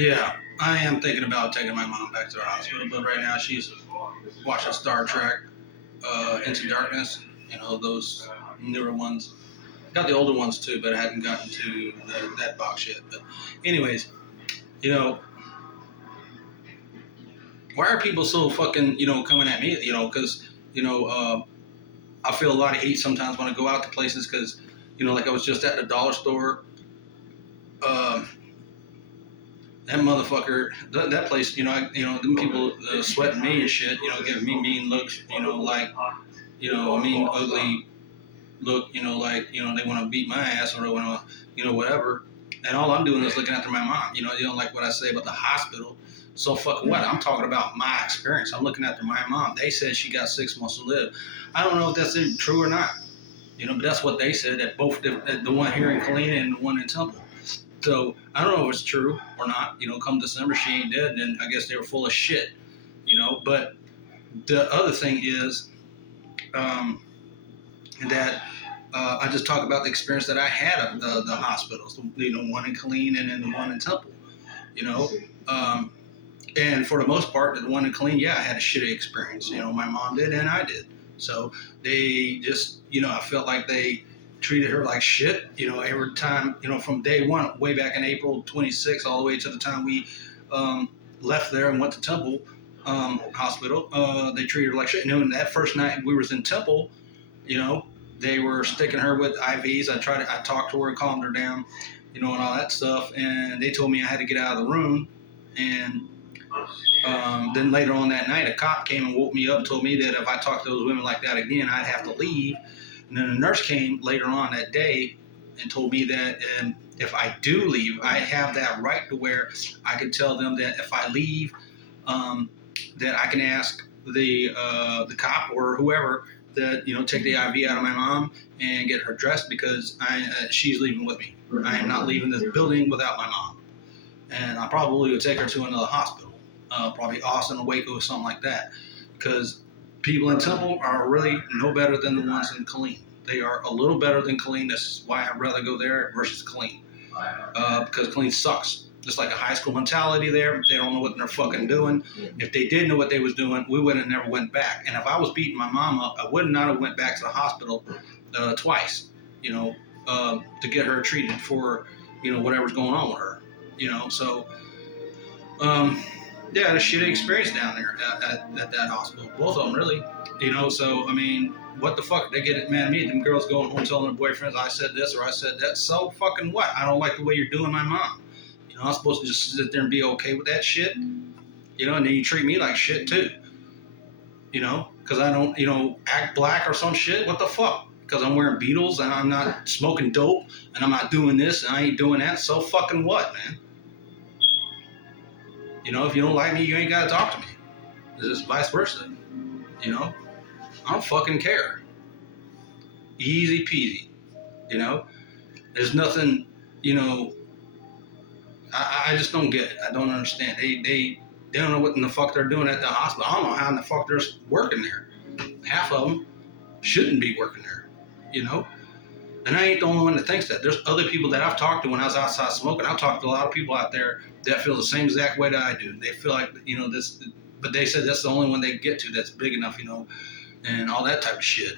Yeah, I am thinking about taking my mom back to the hospital, but right now she's watching Star Trek, Into Darkness. You know those newer ones. Got the older ones too, but I hadn't gotten to that box yet. But, anyways, you know, why are people so fucking coming at me? Because I feel a lot of heat sometimes when I go out to places because like I was just at the dollar store. Um, that motherfucker, that place, them people sweating me and shit, giving me mean looks, like, a mean, ugly look, like, they want to beat my ass or they want to, whatever. And all I'm doing is looking after my mom. You don't like what I say about the hospital. So fuck what? I'm talking about my experience. I'm looking after my mom. They said she got 6 months to live. I don't know if that's true or not. But that's what they said. That both the one here in Kalina and the one in Temple. So I don't know if it's true or not. Come December, she ain't dead. And I guess they were full of shit. But the other thing is that I just talk about the experience that I had at the hospitals. One in Killeen and then the one in Temple. You know, um, and for the most part, the one in Killeen, yeah, I had a shitty experience. My mom did and I did. So they just, I felt like they treated her like shit. Every time, from day one, way back in April 26th, all the way to the time we left there and went to Temple Hospital, they treated her like shit. And that first night we was in Temple, they were sticking her with IVs. I talked to her and calmed her down, and all that stuff. And they told me I had to get out of the room. And then later on that night, a cop came and woke me up and told me that if I talked to those women like that again, I'd have to leave. And then a nurse came later on that day and told me that if I do leave, I have that right to where I can tell them that if I leave, that I can ask the cop or whoever that take the IV out of my mom and get her dressed because she's leaving with me. I am not leaving this building without my mom, and I probably would take her to another hospital, probably Austin or Waco or something like that, because people in Temple are really no better than the ones in Killeen. They are a little better than Killeen. That's why I'd rather go there versus Killeen, because Killeen sucks. Just like a high school mentality there. They don't know what they're fucking doing. If they did know what they was doing, we would have never went back. And if I was beating my mom up, I would not have went back to the hospital twice, to get her treated for, whatever's going on with her, So, yeah, I had a shitty experience down there at that hospital. Both of them, really. So, I mean, what the fuck? They get it mad at me. Them girls going home telling their boyfriends, I said this or I said that. So fucking what? I don't like the way you're doing my mom. I'm supposed to just sit there and be okay with that shit, and then you treat me like shit too, because I don't, act black or some shit. What the fuck? Because I'm wearing Beatles and I'm not smoking dope and I'm not doing this and I ain't doing that. So fucking what, man? If you don't like me, you ain't got to talk to me. It's just vice versa, I don't fucking care. Easy peasy, There's nothing, I just don't get it. I don't understand. They don't know what in the fuck they're doing at the hospital. I don't know how in the fuck they're working there. Half of them shouldn't be working there, And I ain't the only one that thinks that. There's other people that I've talked to when I was outside smoking. I've talked to a lot of people out there that feel the same exact way that I do. They feel like, this, but they said that's the only one they get to that's big enough, and all that type of shit,